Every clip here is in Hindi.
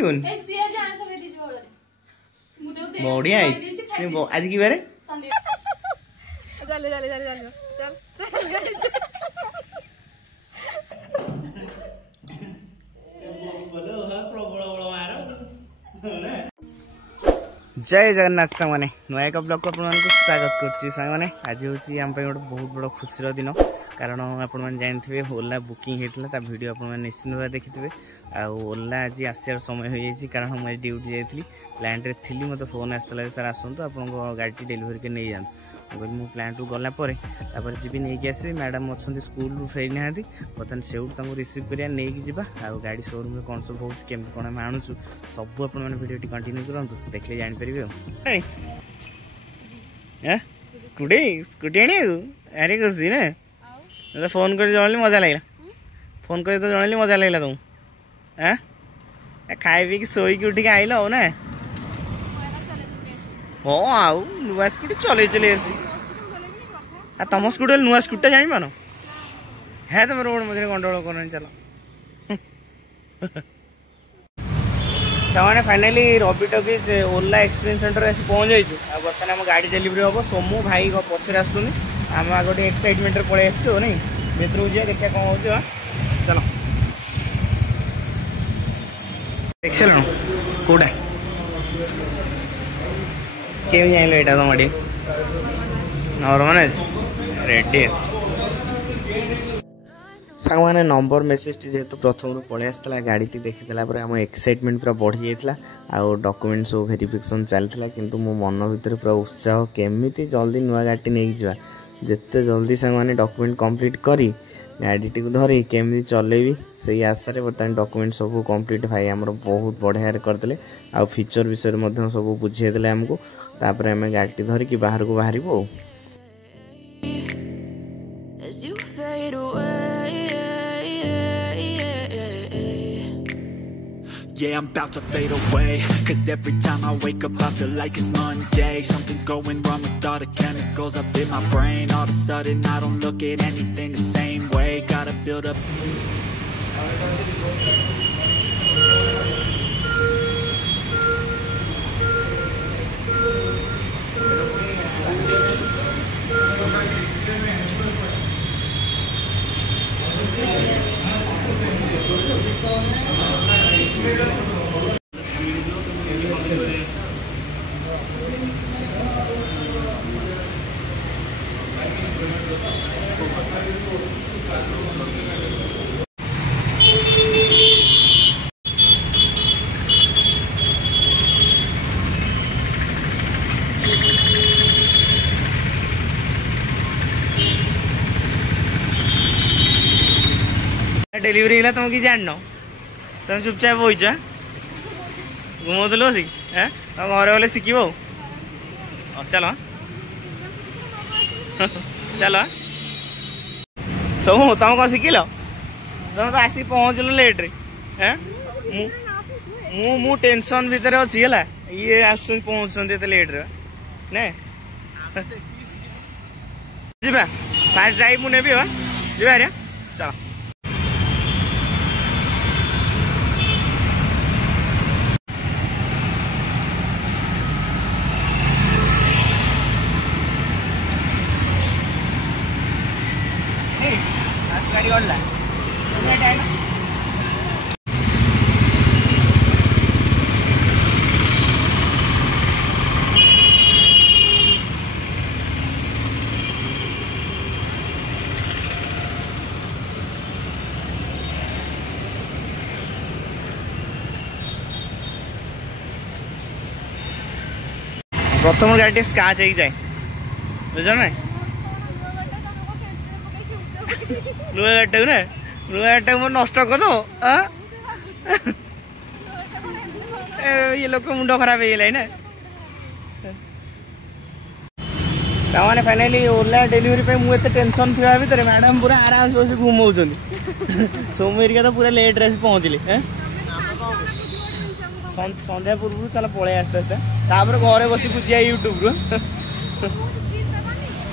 बढ़िया आज की बारे जय जगन्नाथ सांग मैंने नुआ एक ब्लॉग को स्वागत करें आज हूँ आम गोटे बहुत बड़ खुशी दिन कारण आपण मैंने जानते ओला बुकिंग होता वीडियो आप निश्चित भाव देखी थे ओला आज आसार समय हो जाए कारण मुझे ड्यूटी जाइली प्लांट रे थी मत फोन आसाला सर आसतु आप गाड़ी डिलीवरी के नहीं जातु मुझे प्लांट गलापर जी नहीं आसबि मैडम अच्छा स्कूल फेरी ना बर्तमान से रिसीव कर नहीं जावा गाड़ी शोरूम में कौन सब होम कौन आम आणुचु सब भिडियो कंटिन्यू करूँ देखिए जापर स्कूटी स्कूटी आने अरे खुशी ना तो फोन कर जन मजा लगे फोन कर तो जन मजा लगे तुम हाँ खाई पी शोक उठिक आइल हो ना हाँ आउ नुआ स्कूटी चल चल तुम स्कूटी नुआ स्कूटी जानी पान है तुम रोड मध्य गंडगोल कर चलो सामान्य फाइनाली रवि टॉकीज ओला एक्सपीरियंस सेंटर आसी पहुँच जाइए बर्तमान आम गाड़ी डिलीवरी हम सोमू भाई पचर आसुनी आम गोटे एक्साइटमेंट पलि आसो नहीं भर जाए देखिए कौन हो चलो देख चल कौटा केम जाइल यहाँ तुम आगे नॉर्मल रेडी सांग मैंने नंबर मेसेज जेहेतु प्रथम पलि आसाला गाड़ी देखी आम एक्साइटमेंट पूरा बढ़ी जाता आउ डॉक्यूमेंट सब वेरिफिकेशन चलता किंतु मो मन भर पूरा उत्साह केमी जल्दी नुआ गाड़ी नहीं जा जिते जल्दी सांग मैंने डॉक्यूमेंट कंप्लीट करी गाड़ी टी धरी केमी चलेबी से आशा बर्तमान डॉक्यूमेंट सब कंप्लीट भाई आम बहुत बढ़िया करते आ फीचर विषय में सब बुझेदे आमको तापर आम गाड़ी धरिकी बाहर को बाहर Yeah, I'm about to fade away, 'cause every time I wake up I feel like it's Monday. Something's going wrong with all the chemicals up in my brain. All of a sudden I don't look at anything the same way. Gotta build up delivery है तुम कि जान तुम चुपचाप बहीच घुमौल बस तुम घर गले शिख चल चल सब तुम कौन शिखल तुम तो आसिक पहुँचल लेट रे मु टेंशन भितर अच्छी है ये आस पहुँचते लेट रे ना जा फास्ट ड्राइव मुझे जी चल गाड़ी ओढ़ला प्रथम गाड़ी स्काच हो जाए बुझ ना नुआ गाड़ी ना नुआ गाड़ी मोर नष्ट कर दो ये लोग मुंड खराब हो गला ना मैंने फाइनाली ओला डेलीवरी पे मुझे टेंशन थी भितर मैडम पूरा आराम से बस घुमाऊँ सोमू एरिया तो पूरा लेट रे पहुँचली संध्या पूर्व चल पलि आस्ते आस्ते घरे बस बुझिया यूट्यूब रू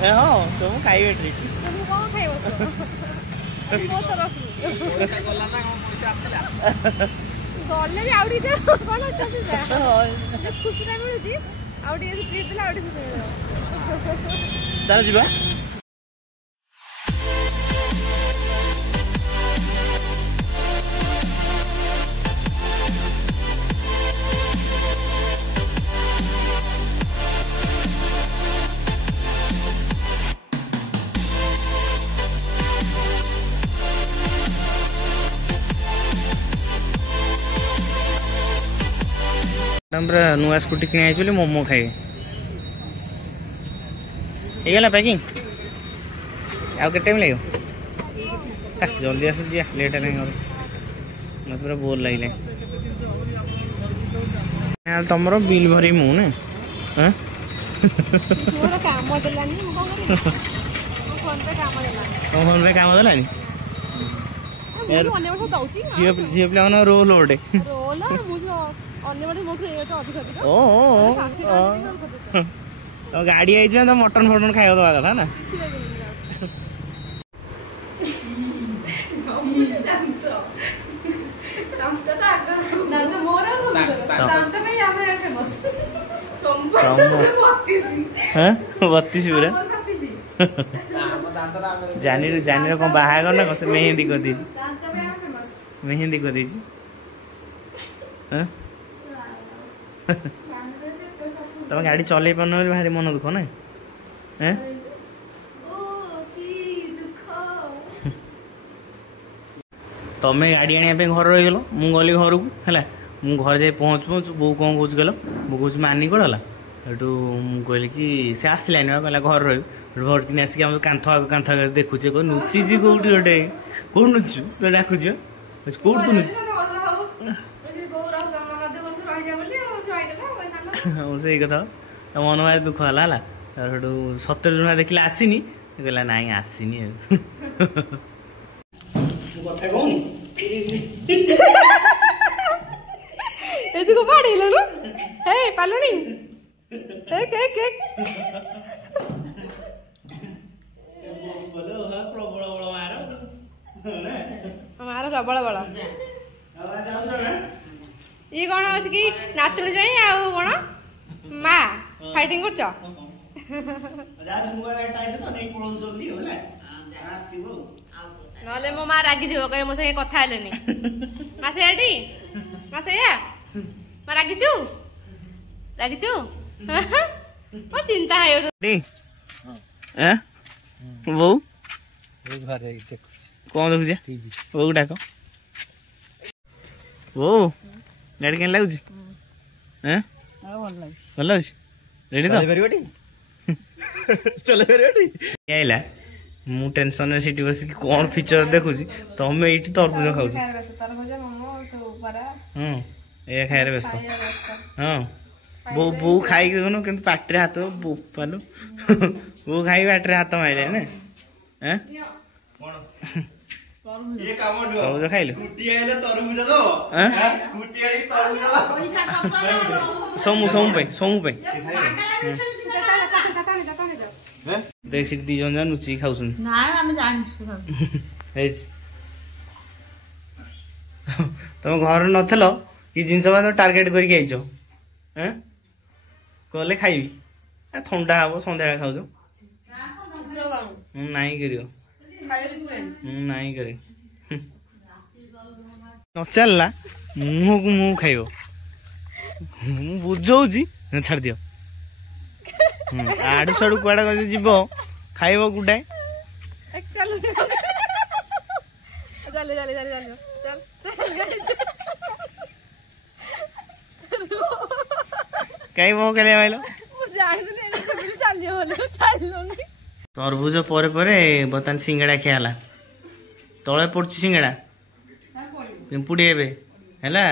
हाँ सब खाइबे ट्रिट गले भी आउडी दे कोन अच्छा से खुशी ना मिलुची आउडी ट्रीट देला आउडी खुशी मिलो चल जीवा नुआ स्कूटी किने आइसली मोमो खाइए ହେଇଗଲା ପ୍ୟାକିଂ ଆଉ କେତେ ଟାଇମ୍ ଲାଗିବ ଜଲ୍ଦି ଆସୁଛି ଲେଟ୍ ହେଲାଣି ଘର ମୋତେ ପୁରା ବୋର୍ ଲାଗିଲା ତମର ବିଲ୍ ଭରି ମୁଁ ନା ତମ ଫୋନ୍ ପେ କାମ ଦେଲାନି ଝିଅ ପିଲାମାନଙ୍କ ରୋଲ୍ ଗୋଟେ गाड़ी आई तो मटन फटन खाई दवा कथा ना बत्तीस पूरा जानी कौन बाहागर ना कौन मेहंदी कर दी मेहंदी कर दी तुम गाड़ी चल पार भारी मन दुख ना तुम्हें गाड़ी आने घर रही गल मु गली घर को है मुझे घर जाए पहुँच बो कौन कौच गल बो कौच मानी कौन है सेठू कहली कि से आसलानी कहला घर रही भटकिन आसिक कांथ कांथ देखुचे नुचिची कौटी गोटे कौट नुचु डाकुच कौट तू नुचु से कथा मन भाई दुख है सतर जुना देखिले आसनी कहला ना आसनी प्रबल बड़ ये कौन कि नातुणी जाई आउ कौन माँ फाइटिंग कर मो माँ रागी जीव कह मो संगे कथा हेलेनी मासे एटी मासे या माँ रागिचु रागिचु मो चिंता है बो कौन देखुचे बो डाक बो गाड़ी केन लागुची हैं भल अच्छी रेडी तो चल आइला मु टेंशन रे सीटी बस कौन फीचर देखुची तमे एठी तरबुज खाउची ए खाइरे व्यस्त हां बो खाई देखनो किंतु पाटरे हाथ बो पालो बो खाई पाटरे हाथ माइले ना हैं ये काम तरबुज खाइले स्कूटी आइले तरबुज दो हैं स्कूटी आइ तरबुज दो सोमु पे देख सिट दी जन नुची खाउछन ना हम जानछु तुम घर नथलो कि जिनस बा टार्गेट करके आइछो हैं कहले खाइबी ठंडा हबो संध्या खाउछो नहीं करियो नहीं करे न चलला मुह को मुह खाइबो बुझौची छाड़ दियो आड़ू साड़ू कुआड़ा गजे जीव खाइब गुटाए चल चल चल चल चल कई मोह के लिए भाईलो तरबुज पर बर्तमान सिंगड़ा खियाला तले पड़छ सिंगड़ा पिंपुड़ी एबे हैला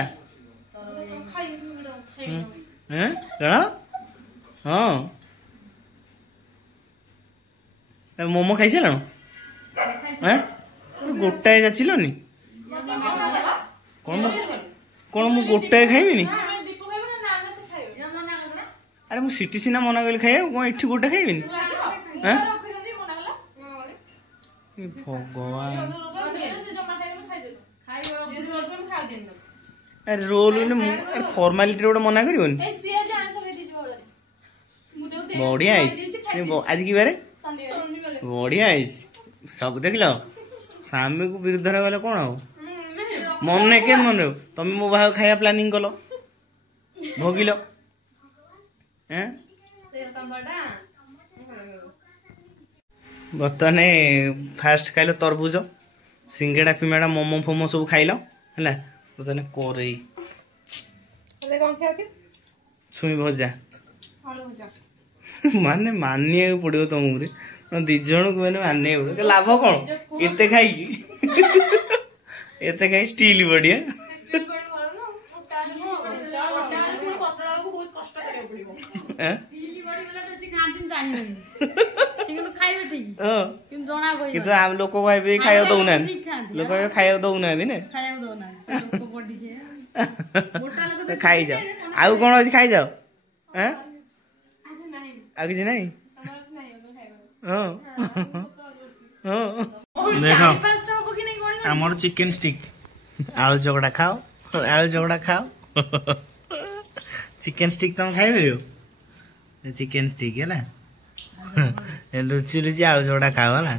हाँ मोमो खाई सार गोटाए जाचिलनी कौन कौन मु गोटाए खाइबिनी अरे मु सिटी सिना मना कली खाइए कौन एठी गोटा खाइबिनी भगवान अरे रोल फॉर्मालिटी गोटे मना करबनी बढ़िया आज की बारे बढ़िया सब देख लो स्वामी को विरुद्ध गले कौन हो मन के मन तुम मो भाव खाया प्लानिंग कल भोगिल बर्तमान फास्ट खाइल तरबुज सिंगेड़ा फिमेड़ा मोमो फोमो सब खाइल है बर्तमान कोरई छुई भजा माने मानिया पड़ो तुमको दी जन को मैंने मानिया पड़ो लाभ कौन एते खाई एते खाई स्टील बढ़िया কিন্তু আম লোক ভাবে খাইও দউনা লোক ভাবে খাইও দউনা দিনে খাই যাও আউ কোন আছে খাই যাও হ্যাঁ আর কিছু নাই দেখো আমার চিকেন স্টিক আলু চকড়া খাও चिकेन स्टिक तुम खाई पार चिकेन स्टिक है लुचि लुचि आलू चोड़ा खाओ है